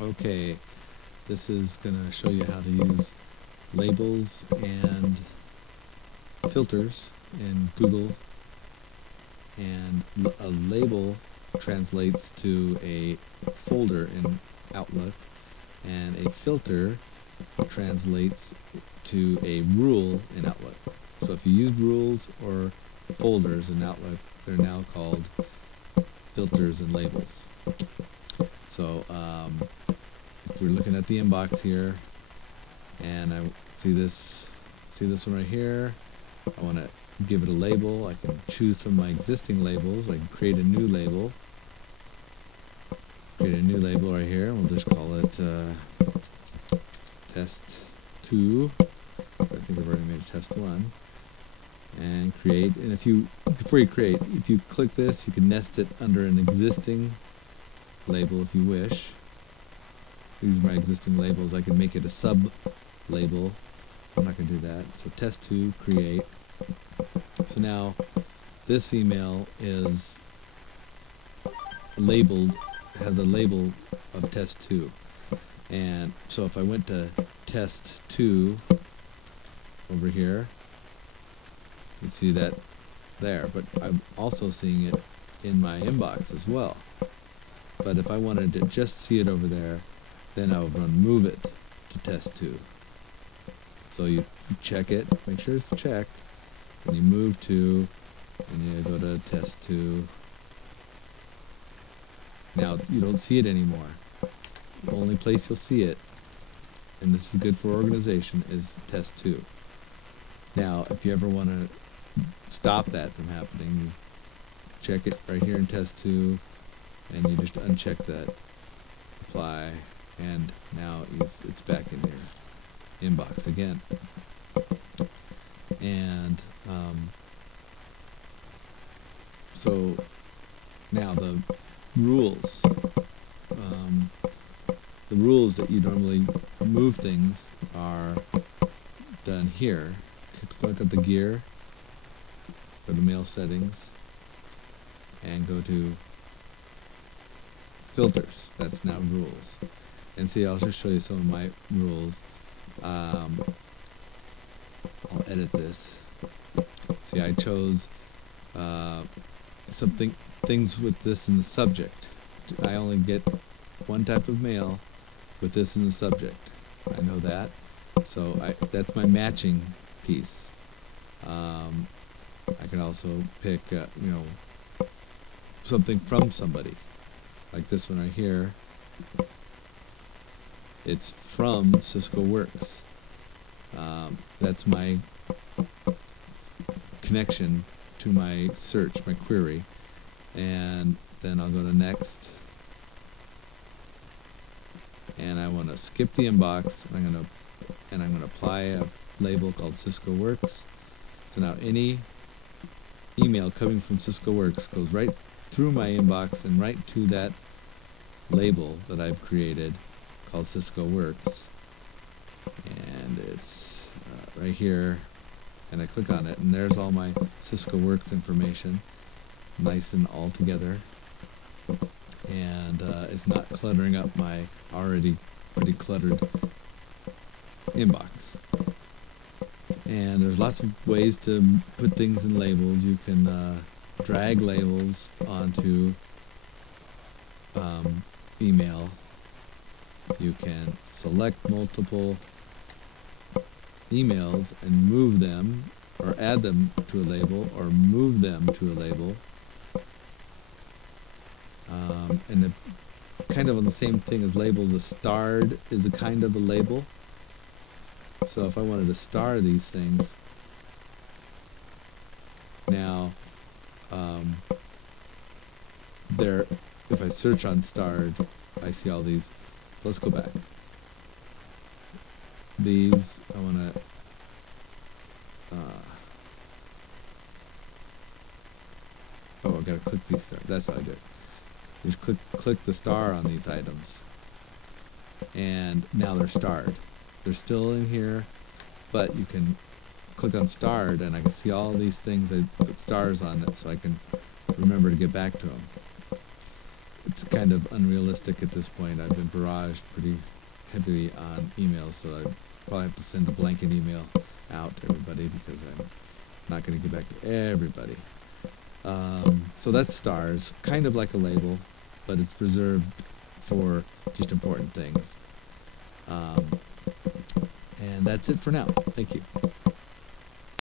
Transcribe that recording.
Okay, this is going to show you how to use labels and filters in Google. And a label translates to a folder in Outlook, and a filter translates to a rule in Outlook. So if you use rules or folders in Outlook, they're now called filters and labels. So if we're looking at the inbox here, and I see this one right here, I want to give it a label. I can choose from my existing labels. I can create a new label. Create a new label right here. We'll just call it test 2. I think I've already made test 1. And create. And before you create, if you click this, you can nest it under an existing label if you wish. These are my existing labels. I can make it a sub label. I'm not going to do that. So test 2, create. So now this email is labeled, has a label of test 2. And so if I went to test 2 over here, you can see that there, but I'm also seeing it in my inbox as well. But if I wanted to just see it over there, then I would move it to test 2. So you check it, make sure it's checked, and you move to, and you go to test 2. Now you don't see it anymore. The only place you'll see it, and this is good for organization, is test 2. Now if you ever want to stop that from happening, you check it right here in test 2, and you just uncheck that, apply, and now it's back in your inbox again. And so now the rules that you normally move things are done here. Click at the gear, go to mail settings, and go to filters. That's now rules. And see, I'll just show you some of my rules. I'll edit this. See, I chose things with this in the subject. I only get one type of mail with this in the subject. I know that. So that's my matching piece. I can also pick, something from somebody. Like this one right here. It's from Cisco Works. That's my connection to my search, my query. And then I'll go to next. And I want to skip the inbox. I'm going to apply a label called Cisco Works. So now any email coming from Cisco Works goes right through my inbox and right to that label that I've created called Cisco Works. And it's right here, and I click on it, and there's all my Cisco Works information, nice and all together, and it's not cluttering up my already pretty cluttered inbox. And there's lots of ways to put things in labels. You can drag labels onto email. You can select multiple emails and move them, or add them to a label, or move them to a label. And kind of on the same thing as labels, a starred is a kind of a label. So if I wanted to star these things, now if I search on starred, I see all these. Let's go back. These, I want to I gotta click these stars. That's how I do it. Just click the star on these items, and now they're starred. They're still in here, but you can click on starred, and I can see all these things that put stars on it, so I can remember to get back to them. it's kind of unrealistic at this point. I've been barraged pretty heavily on emails, so I probably have to send a blanket email out to everybody because I'm not going to get back to everybody. So that's stars, kind of like a label, but it's reserved for just important things. And that's it for now. Thank you.